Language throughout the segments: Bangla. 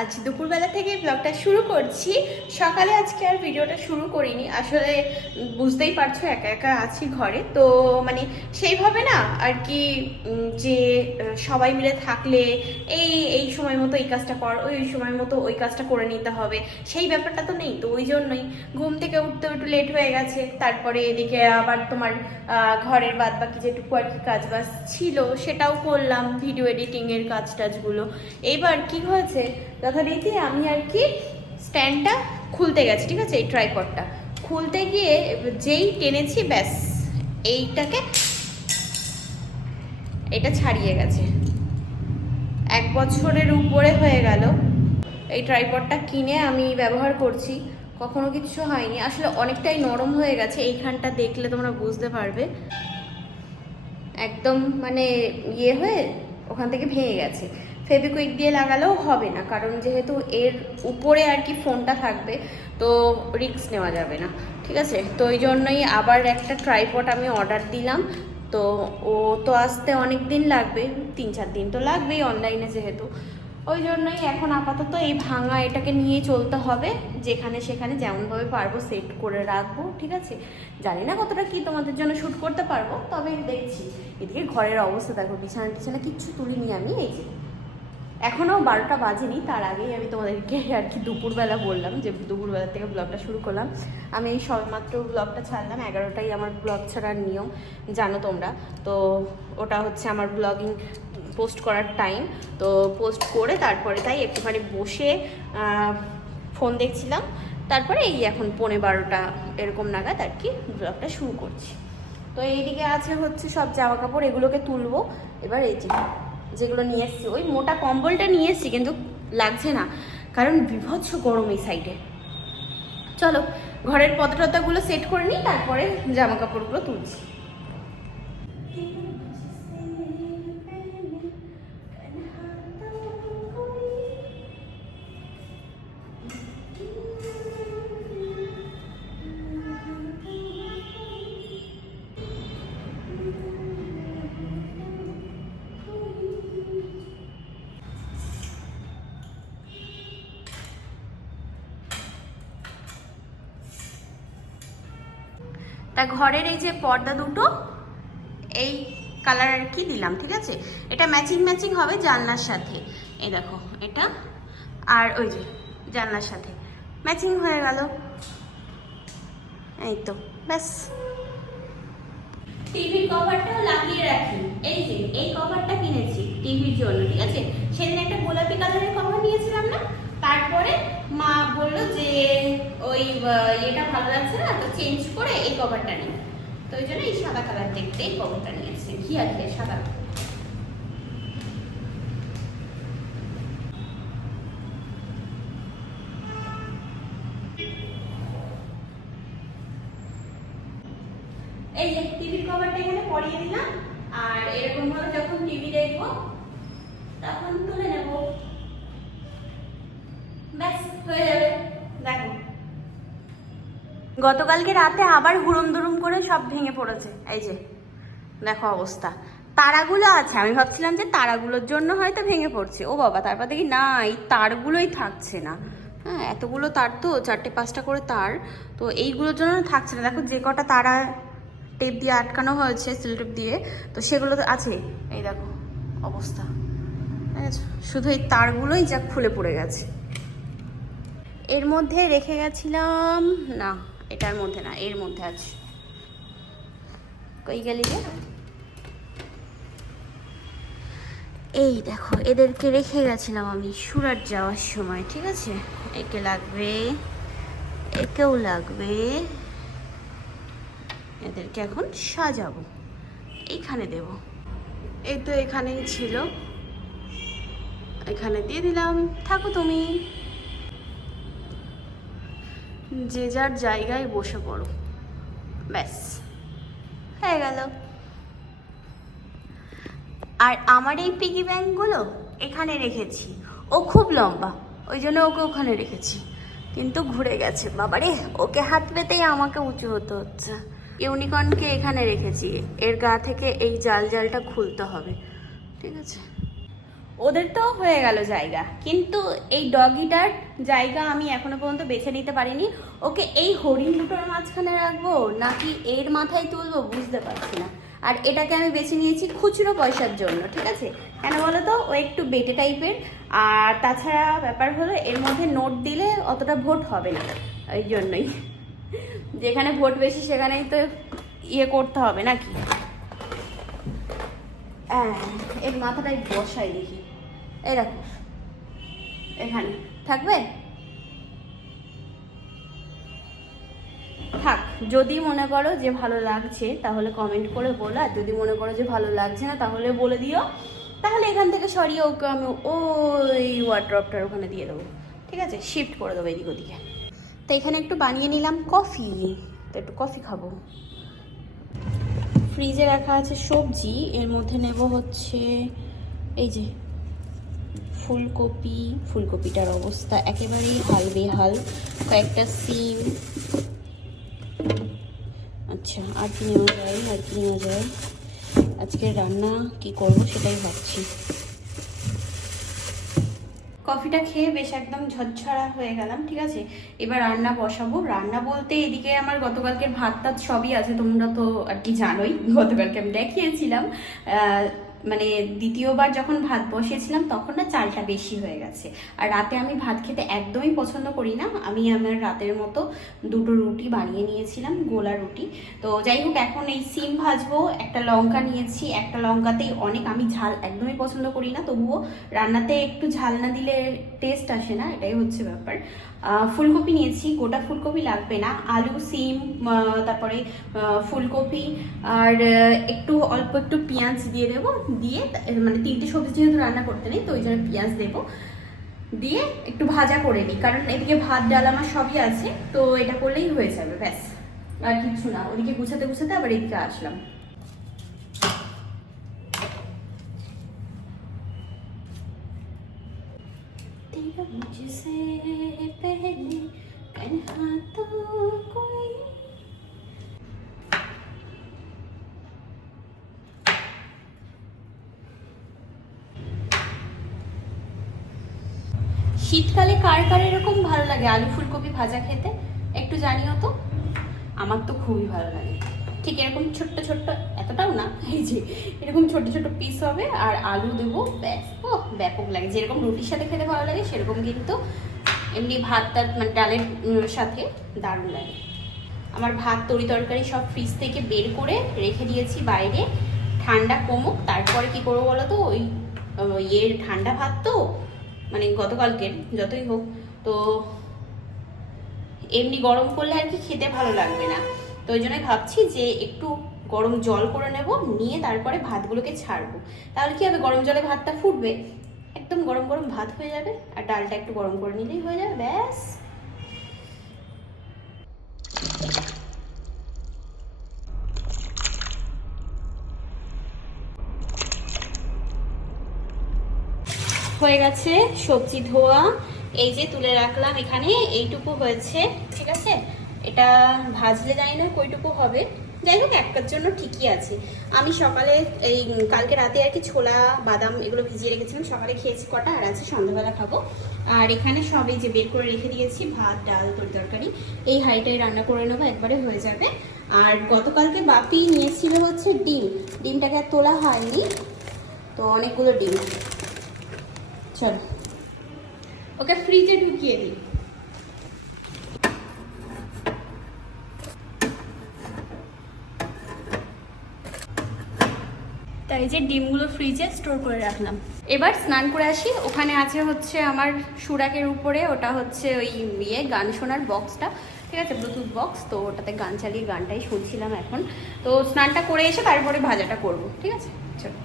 আজ দুপুরবেলা থেকে ব্লগটা শুরু করছি। সকালে আজকে আর ভিডিওটা শুরু করিনি। আসলে বুঝতেই পারছ, একা একা আছি ঘরে। তো মানে সেইভাবে না আর কি যে সবাই মিলে থাকলে এই এই সময় মতো এই কাজটা কর, ওই সময় মতো ওই কাজটা করে নিতে হবে। সেই ব্যাপারটা তো নেই, তো ওই জন্যই। ঘুম থেকে উঠতে একটু লেট হয়ে গেছে। তারপরে এদিকে আবার তোমার ঘরের বাদ বাকি যেটুকু আর কি কাজ বাজ ছিল, সেটাও করলাম ভিডিও এডিটিংয়ের কাজ টাজগুলো এইবার কি হয়েছে? যথারীতি আমি আর কি স্ট্যান্ডটা খুলতে গেছি, ঠিক আছে? এই ট্রাইপডটা খুলতে গিয়ে যেই টেনেছি, ব্যাস, এইটাকে এটা ছাড়িয়ে গেছে। এক বছরের উপরে হয়ে গেল। এই ট্রাইপডটা কিনে আমি ব্যবহার করছি। কখনো কিছু হয়নি। আসলে অনেকটাই নরম হয়ে গেছে। এইখানটা দেখলে তোমরা বুঝতে পারবে। একদম মানে ইয়ে হয়ে ওখান থেকে ভেঙে গেছে। ফেবিকুইক দিয়ে লাগালেও হবে না, কারণ যেহেতু এর উপরে আর কি ফোনটা থাকবে, তো রিক্স নেওয়া যাবে না। ঠিক আছে? তো ওই জন্যই আবার একটা ট্রাইপড আমি অর্ডার দিলাম। তো ও তো আসতে অনেক দিন লাগবে, তিন চার দিন তো লাগবেই অনলাইনে যেহেতু। ওই জন্যই এখন আপাতত এই ভাঙা এটাকে নিয়ে চলতে হবে। যেখানে সেখানে যেমনভাবে পারব সেট করে রাখব, ঠিক আছে? জানি না কতটা কি তোমাদের জন্য শ্যুট করতে পারব, তবে দেখছি। এদিকে ঘরের অবস্থা দেখো, বিছানা টিছানা কিচ্ছু তুলিনি আমি, এই যে। এখনও বারোটা বাজেনি, তার আগেই আমি তোমাদেরকে আর কি দুপুরবেলা বললাম যে দুপুরবেলা থেকে ব্লগটা শুরু করলাম। আমি এই সবেমাত্র ব্লগটা ছাড়লাম, এগারোটাই আমার ব্লগ ছাড়ার নিয়ম, জানো তোমরা? তো ওটা হচ্ছে আমার ব্লগিং পোস্ট করার টাইম তো পোস্ট করে তারপরে তাই একটুখানি বসে ফোন দেখছিলাম। তারপরে এই এখন পৌনে বারোটা এরকম নাগাদ আর কি ব্লগটা শুরু করছি। তো এইদিকে আছে হচ্ছে সব জামা কাপড়, এগুলোকে তুলবো। এবার এই যে যেগুলো নিয়ে এসছি, ওই মোটা কম্বলটা নিয়ে এসছি কিন্তু লাগছে না, কারণ বিভৎস গরম এই সাইডে চলো, ঘরের পদটতাগুলো সেট করে নিই, তারপরে জামা কাপড়গুলো তুলছি। তা ঘরের এই যে পর্দা দুটো, এই কালার আর কি দিলাম, ঠিক আছে? এটা ম্যাচিং ম্যাচিং হবে জানলার সাথে। এই দেখো, এটা আর ওই যে জানলার সাথে। ম্যাচিং হয়ে গেল। এই তো, ব্যাস। টিভির কভারটাও লাগিয়ে রাখি। এই যে, এই কভারটা কিনেছি টিভির জন্য, ঠিক আছে? সেদিন একটা গোলাপি কালারের কভার নিয়েছিলাম না? তারপরে মা বলল যে, ওই এটা ভালো লাগছে না, তো চেঞ্জ করে এই কভারটা নিই তো ওই জন্য এই সাদা কালার দেখতে এই কভারটা নিয়েছি ঘিয়া ঘিয়া সাদা এই যে টিভির কভারটা এখানে পরিয়ে দিলাম আর এরকম ভাবে যখন টিভি দেখব তখন তুলে নেব ব্যাস হয়ে যাবে দেখো গতকালকে রাতে আবার হুড়ুম দুরুম করে সব ভেঙে পড়েছে। এই যে, দেখো অবস্থা। তারাগুলো আছে, আমি ভাবছিলাম যে তারাগুলোর জন্য হয়তো ভেঙে পড়ছে। ও বাবা, তারপর দেখি না, এই তারগুলোই থাকছে না। হ্যাঁ এতগুলো তার তো, চারটে পাঁচটা করে তার। তো এইগুলোর জন্য থাকছে না। দেখো যে কটা তারা টেপ দিয়ে আটকানো হয়েছে, সিল টেপ দিয়ে, তো সেগুলো তো আছে। এই দেখো অবস্থা? শুধু এই তারগুলোই যা খুলে পড়ে গেছে। এর মধ্যে রেখে গেছিলাম, না। এটার মধ্যে না, এর মধ্যে আছে। কই গেলি রে? এই দেখো, এদেরকে রেখে গেছিলাম আমি সুরাট যাওয়ার সময়, ঠিক আছে? একে লাগবে, একেও লাগবে। এদেরকে এখন সাজাবো, এইখানে দেব। এই তো এখানেই ছিল। এখানে দিয়ে দিলাম। থাকো তুমি। যে যার জায়গায় বসে পড়ো। ব্যাস। হয়ে গেল। আর আমার এই পিগি ব্যাংকগুলো এখানে রেখেছি। ও খুব লম্বা, ওই জন্য ওকে ওখানে রেখেছি। কিন্তু ঘুরে গেছে। বাবারে, ওকে হাত পেতেই আমাকে উঁচু হতে হচ্ছে। ইউনিকর্নকে এখানে রেখেছি। এর গা থেকে এই জাল জালটা খুলতে হবে। ঠিক আছে? ওদের তো হয়ে গেল জায়গা। কিন্তু এই ডগিটার জায়গা আমি এখনও পর্যন্ত বেছে নিতে পারিনি। ওকে এই হরিণ দুটোর মাঝখানে রাখব নাকি এর মাথায় তুলবো বুঝতে পারছি না। আর এটাকে আমি বেছে নিয়েছি খুচরো পয়সার জন্য, ঠিক আছে? কেন বলো তো? ও একটু বেটে টাইপের। আর তাছাড়া ব্যাপার হলো এর মধ্যে নোট দিলে অতটা ভোট হবে না ওই জন্যই। যেখানে ভোট বেশি সেখানেই তো ইয়ে করতে হবে নাকি? হ্যাঁ এর মাথাটাই বসাই দেখি। এই দেখো এখানে। থাকবে? থাক, যদি মনে করো যে ভালো লাগছে, তাহলে কমেন্ট করে বলো। আর যদি মনে করো যে ভালো লাগছে না, তাহলে বলে দিও। তাহলে এখান থেকে সরিয়ে ওকে আমি ওই ওয়ার্ড্রপটার ওখানে দিয়ে দেবো। ঠিক আছে? শিফট করে দেবো এদিক ওদিকে। তো এখানে একটু বানিয়ে নিলাম কফি তো একটু কফি খাব। ফ্রিজে রাখা আছে সবজি। এর মধ্যে নেব হচ্ছে এই যে ফুলকপি, ফুলকপিটার অবস্থা একেবারেই হাল বেহাল। কয়েকটা সিম। আচ্ছা আর কি নেওয়া যায়, আর কি নেওয়া যায়? আজকে রান্না কি করব সেটাই ভাবছি। কফিটা খেয়ে বেশ একদম ঝরঝরা হয়ে গেলাম, ঠিক আছে? এবার রান্না বসাবো। রান্না বলতে এদিকে আমার গতকালকের ভাত টাত সবই আছে, তোমরা তো আর কি জানোই। গতকালকে আমি দেখিয়েছিলাম। মানে দ্বিতীয়বার যখন ভাত বসিয়েছিলাম, তখন না চালটা বেশি হয়ে গেছে। আর রাতে আমি ভাত খেতে একদমই পছন্দ করি না। আমি আমার রাতের মতো দুটো রুটি বানিয়ে নিয়েছিলাম, গোলা রুটি। তো যাই হোক, এখন এই সিম ভাজবো, একটা লঙ্কা নিয়েছি। একটা লঙ্কাতেই অনেক, আমি ঝাল একদমই পছন্দ করি না, তবুও রান্নাতে একটু ঝাল না দিলে টেস্ট আসে না, এটাই হচ্ছে ব্যাপার। ফুলকপি নিয়েছি, গোটা ফুলকপি লাগবে না। আলু, সিম তারপরে ফুলকপি, আর একটু, অল্প একটু পেঁয়াজ দিয়ে দেবো। দিয়ে মানে তিনটে সবজি যেহেতু রান্না করতে নেই, তো ওই জন্য পেঁয়াজ দেবো। দিয়ে, একটু ভাজা করে নিই, কারণ এদিকে ভাত, ডাল আমার সবই আছে, তো এটা করলেই হয়ে যাবে, ব্যাস। আর কিছু না, ওদিকে গুছাতে গুছাতে আবার এদিকে আসলাম। শীতকালে কার কার এরকম ভালো লাগে? আলু ফুলকপি ভাজা খেতে? একটু জানিও তো। আমার তো খুবই ভালো লাগে। ঠিক এরকম ছোট্ট ছোট্ট, এতটাও না, এই যে এরকম ছোট ছোট পিস হবে আর আলু দেবো, ব্যাস ও ব্যাপক লাগে। যেরকম রুটির সাথে খেতে ভালো লাগে, সেরকম কিন্তু এমনি ভাত টাত মানে ডালের সাথে দারুণ লাগে। আমার ভাত, তরি তরকারি সব ফ্রিজ থেকে বের করে রেখে দিয়েছি বাইরে। ঠান্ডা কমুক, তারপরে কি করব বলো তো? ওই ইয়ের ঠান্ডা ভাত তো মানে গতকালকের, যতই হোক। তো এমনি গরম করলে আর কি খেতে ভালো লাগবে না। তো ওই জন্যই ভাবছি যে একটু গরম জল করে নেব, নিয়ে তারপরে ভাতগুলোকে ছাড়বো। তাহলে কি হবে? গরম জলে ভাতটা ফুটবে? একদম গরম গরম ভাত হয়ে যাবে, আর ডালটা একটু গরম করে নিলেই হয়ে যাবে, ব্যাস। হয়ে গেছে, সবজি ধোয়া। এই যে তুলে রাখলাম এখানে, এইটুকু হয়েছে, ঠিক আছে? এটা ভাজলে জানি না কইটুকু হবে। যাই হোক, একটার জন্য ঠিকই আছে। আমি সকালে এই কালকে রাতে আর কি ছোলা, বাদাম এগুলো ভিজিয়ে রেখেছিলাম, সকালে খেয়েছি কটা, আর আছে সন্ধ্যাবেলা খাব। আর এখানে সব এই যে বের করে রেখে দিয়েছি, ভাত, ডাল, তরি তরকারি, এই হাইটাই রান্না করে নেব, একবারে হয়ে যাবে। আর গতকালকে বাপি নিয়েছিল হচ্ছে ডিম। ডিমটাকে আর তোলা হয়নি, তো অনেকগুলো ডিম। চলো। ওকে ফ্রিজে ঢুকিয়ে দিই। তাই যে ডিমগুলো ফ্রিজে স্টোর করে রাখলাম। এবার স্নান করে আসি। ওখানে আছে হচ্ছে আমার সুরাকের উপরে ওটা হচ্ছে ওই ইয়ে গান শোনার বক্সটা ঠিক আছে? ব্লুটুথ বক্স তো ওটাতে গান চালিয়ে গানটাই শুনছিলাম এখন। তো স্নানটা করে এসে তারপরে ভাজাটা করব। ঠিক আছে? চলো।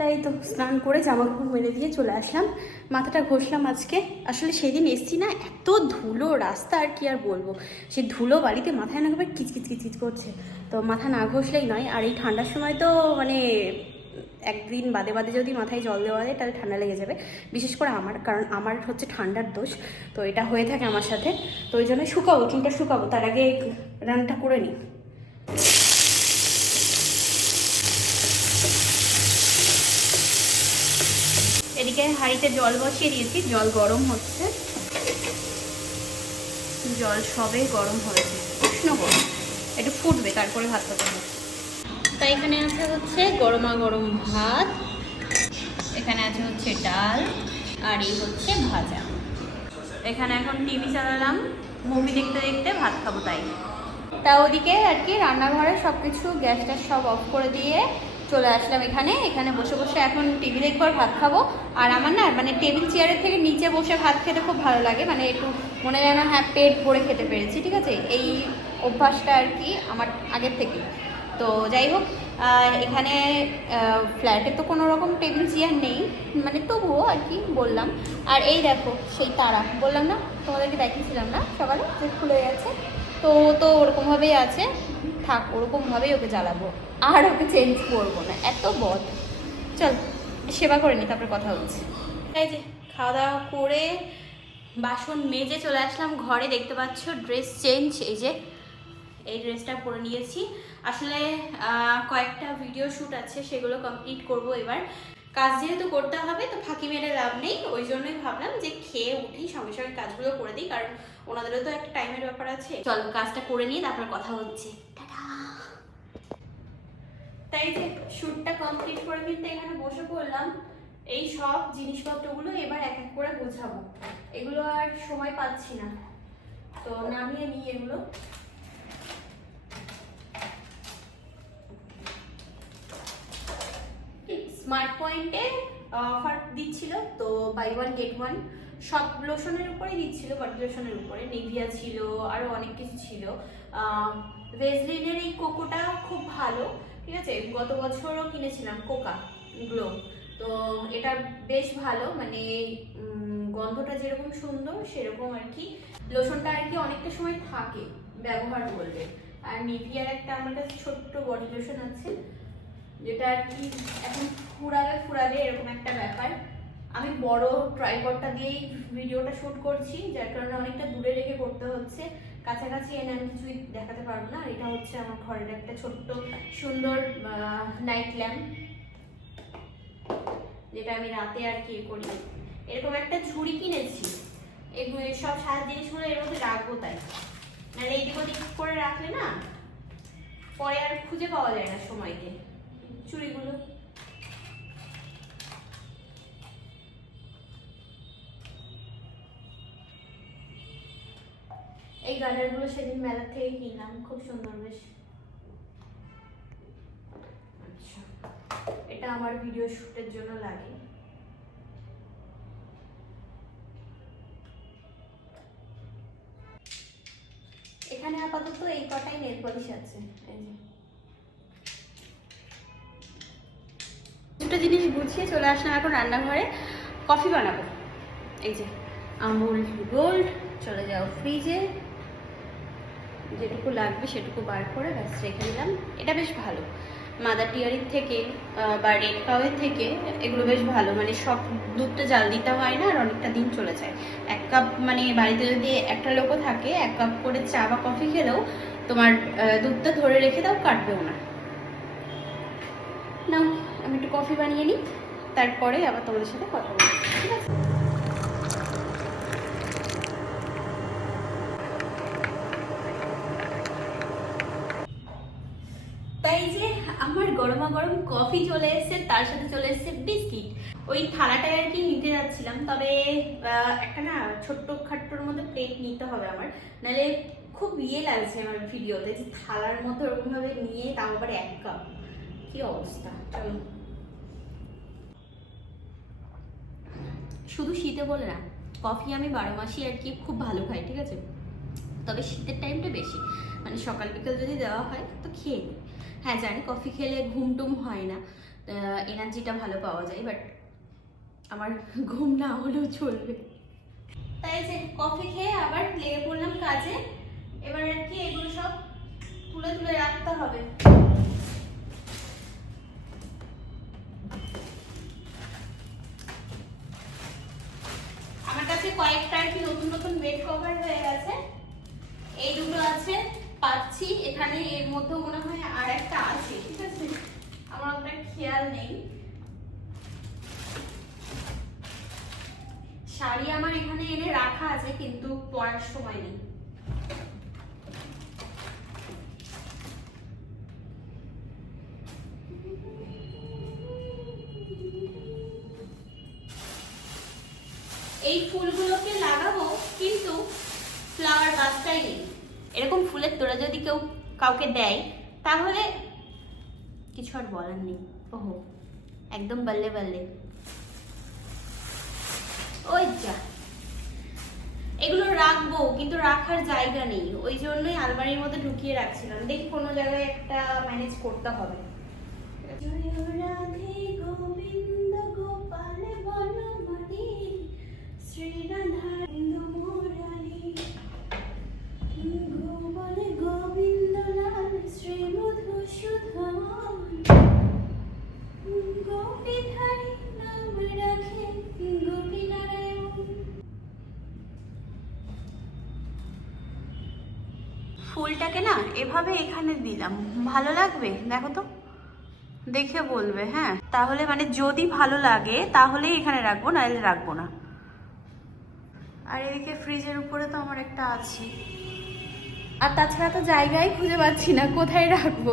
তাই তো স্নান করে জামা কাপড় মেরে দিয়ে চলে আসলাম। মাথাটা ঘষলাম আজকে। আসলে সেদিন এসছি না, এত ধুলো, রাস্তা আর কি আর বলব। সেই ধুলো বাড়িতে মাথায় না একবার কিচকিচ কিচকিচ করছে। তো মাথা না ঘষলেই নয়, আর এই ঠান্ডার সময় তো মানে একদিন বাদে বাদে যদি মাথায় জল দেওয়া যায়, তাহলে ঠান্ডা লেগে যাবে। বিশেষ করে আমার, কারণ আমার হচ্ছে ঠান্ডার দোষ। তো এটা হয়ে থাকে আমার সাথে। তো ওই জন্য শুকাবো, চুলটা শুকাবো। তার আগে রান্নাটা করে নিই। এদিকে হাঁড়িতে জল বসিয়ে দিয়েছি। জল গরম হচ্ছে। জল সবে গরম হয়েছে। উষ্ণ গরম। একটু ফুটবে, তারপরে ভাত হতে হবে তাই এখানে আছে হচ্ছে গরমা গরম ভাত। এখানে আছে হচ্ছে ডাল আর এই হচ্ছে ভাজা। এখানে এখন টিভি চালালাম। মুভি দেখতে দেখতে ভাত খাব তাই। তা ওদিকে আর কি রান্নাঘরে সব কিছু গ্যাস ট্যাস সব অফ করে দিয়ে চলে আসলাম এখানে। এখানে বসে বসে এখন টিভি দেখব আর ভাত খাব। আর আমার না মানে টেবিল চেয়ারের থেকে নিচে বসে ভাত খেতে খুব ভালো লাগে। মানে একটু মনে হয় না হ্যাঁ পেট ভরে খেতে পেরেছি, ঠিক আছে? এই অভ্যাসটা আর কি আমার আগের থেকে তো যাই হোক এখানে ফ্ল্যাটে তো কোনো রকম টেবিল চেয়ার নেই। মানে তবুও আর কি বললাম। আর এই দেখো, সেই তারা। বললাম না, তোমাদেরকে দেখিয়েছিলাম না সকালে, যে খুলে গেছে। তো তো ওরকমভাবেই আছে। থাক, ওরকমভাবেই ওকে জ্বালাবো। আর ওকে চেঞ্জ করব না। এত বদ। চল, সেবা করে নি, তারপরে কথা হচ্ছে। তাই যে খাওয়া দাওয়া করে বাসন মেজে চলে আসলাম ঘরে। দেখতে পাচ্ছ ড্রেস চেঞ্জ এই যে, এই ড্রেসটা পরে নিয়েছি। আসলে কয়েকটা ভিডিও শ্যুট আছে, সেগুলো কমপ্লিট করব এবার। কাজ যেহেতু করতে হবে, তো ফাঁকি মেরে লাভ নেই। ওই জন্যই ভাবলাম যে খেয়ে উঠেই সঙ্গে সঙ্গে কাজগুলো করে দিই। কারণ ওনাদেরও তো একটা টাইমের ব্যাপার আছে। চলো, কাজটা করে নিয়ে তারপর কথা হচ্ছে। তাই যে শ্যুটটা কমপ্লিট করে কিন্তু এখানে বসে পড়লাম। এই সব জিনিসপত্রগুলো এবার এক এক করে গোছাবো। এগুলো আর সময় পাচ্ছি না। তো নামিয়ে নিই এগুলো। স্মার্ট পয়েন্টে অফার দিচ্ছিল, তো বাই ওয়ান গেট ওয়ান সব লোশনের উপরেই দিচ্ছিল বডি লোশনের উপরে। নিভিয়া ছিল আরও অনেক কিছু ছিল। ভেজলিনের এই কোকোটাও খুব ভালো, ঠিক আছে? গত বছরও কিনেছিলাম কোকা গ্লো। তো এটা বেশ ভালো মানে গন্ধটা যেরকম সুন্দর, সেরকম আর কি। লোশনটা আর কি অনেকটা সময় থাকে, ব্যবহার করলে। আর নিভিয়ার একটা আমার কাছে ছোট্ট বডি লোশন আছে, যেটা আর কি এখন ফুরাবে ফুরাবে, এরকম একটা ব্যাপার। আমি বড় ট্রাইপডটা দিয়েই ভিডিওটা শুট করছি, যার কারণে অনেকটা দূরে রেখে করতে হচ্ছে। কাছাকাছি এনে আমি কিছুই দেখাতে পারব না। এটা হচ্ছে আমার ঘরের একটা ছোট্ট সুন্দর নাইট ল্যাম্প যেটা আমি রাতে আর কি করি। এরকম একটা ঝুড়ি কিনেছি। এগুলো সব সাজ জিনিসগুলো এর মধ্যে রাখব তাই। নাহলে এইদিক ওদিক করে রাখলে না, পরে আর খুঁজে পাওয়া যায় না সময়কে। চুড়িগুলো। এই গার্ডারগুলো সেদিন মেলা থেকে কিনলাম, খুব সুন্দর বেশ। আচ্ছা এটা আমার ভিডিও শুটের জন্য লাগে। এখানে আপাতত এই কটাই নেল পলিশ আছে দুটো জিনিস গুছিয়ে চলে আসলাম এখন রান্নাঘরে কফি বানাবো। এই যে, আমুল গোল্ড চলে যাও ফ্রিজে যেটুকু লাগবে সেটুকু বার করে ব্যাস রেখে দিলাম। এটা বেশ ভালো। মাদার টিয়ারির থেকে বা রেড পাওয়ের থেকে এগুলো বেশ ভালো। মানে সব দুধটা জাল দিতে হয় না আর অনেকটা দিন চলে যায়। এক কাপ মানে বাড়িতে যদি একটা লোকও থাকে, এক কাপ করে চা বা কফি খেলেও তোমার দুধটা ধরে রেখে দাও, কাটবেও না। নাও, আমি একটু কফি বানিয়ে নিই। তারপরে আবার তোমাদের সাথে কথা বলব। ঠিক আছে তাই যে আমার গরমা গরম কফি চলে এসেছে, তার সাথে চলে এসেছে বিস্কিট। ওই থালাটায় আর কি নিতে যাচ্ছিলাম, তবে একটা না ছোট্ট খাট্টোর মধ্যে প্লেট নিতে হবে আমার। নাহলে খুব ইয়ে লাগছে আমার ভিডিওতে যে থালার মতো ওরকমভাবে নিয়ে তাও আবার এক কাপ। কি অবস্থা? চলো। শুধু শীতে বলে না, কফি আমি বারো মাসই আর কি খুব ভালো খাই, ঠিক আছে? তবে শীতের টাইমটা বেশি। মানে সকাল বিকাল যদি দেওয়া হয়, তো খেয়ে নিই হ্যাঁ জানি কফি খেলে ঘুম টুম হয় না। এনার্জিটা ভালো পাওয়া যায় বাট আমার ঘুম না হলেও চলবে। তাই যে, কফি খেয়ে আবার লেগে পড়লাম কাজে। এবার আর কি, এগুলো সব তুলে তুলে রাখতে হবে। এই ফুলগুলোকে লাগাবো, কিন্তু ফ্লাওয়ার গাছটাই নেই। এরকম ফুলের তোড়া যদি কেউ কাউকে দেয়, তাহলে কিছু আর বলার নেই। ওহো, একদম বাল্লে বাল্লে। ওই যা। এগুলো রাখব, কিন্তু রাখার জায়গা নেই। ওই জন্যই আলমারির মধ্যে ঢুকিয়ে রাখছিলাম। দেখি কোনো জায়গায় একটা ম্যানেজ করতে হবে। ভালো লাগবে? দেখো তো। দেখে বলবে হ্যাঁ। তাহলে মানে যদি ভালো লাগে, তাহলেই এখানে রাখব, নাহলে রাখব না। আর এদিকে ফ্রিজের উপরে তো আমার একটা আছে। আর তাছাড়া তো জায়গায় খুঁজে পাচ্ছি না, কোথায় রাখব?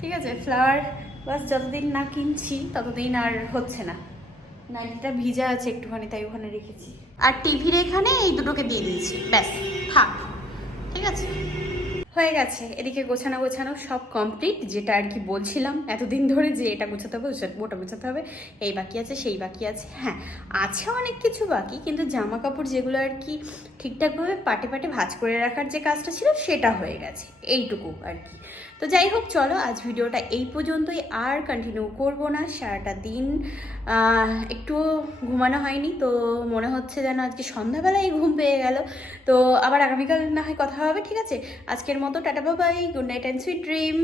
ঠিক আছে ফ্লাওয়ার বাস যতদিন না কিনছি, ততদিন আর হচ্ছে না। নাইটিটা ভিজা আছে একটুখানি, তাই ওখানে রেখেছি। আর টিভির এখানে এই দুটোকে দিয়ে দিয়েছি, ব্যাস, থাক। ঠিক আছে? হয়ে গেছে। এদিকে গোছানো গোছানো সব কমপ্লিট যেটা আর কি বলছিলাম, এতদিন ধরে যে এটা গোছাতে হবে, ওটা- গোছাতে হবে, এই বাকি আছে, সেই বাকি আছে। হ্যাঁ আছে অনেক কিছু বাকি, কিন্তু জামা কাপড় যেগুলো আর কি ঠিকঠাকভাবে পাটে পাটে ভাজ করে রাখার যে কাজটা ছিল, সেটা হয়ে গেছে। এইটুকু আর কি। তো যাই হোক, চলো আজ ভিডিওটা এই পর্যন্তই। আর কন্টিনিউ করব না, সারাটা দিন একটু ঘুমানো হয়নি, তো মনে হচ্ছে যেন আজকে সন্ধ্যাবেলায় ঘুম পেয়ে গেল। তো আবার আগামীকাল না হয় কথা হবে, ঠিক আছে? আজকের মতো tata Babai good night and sweet dream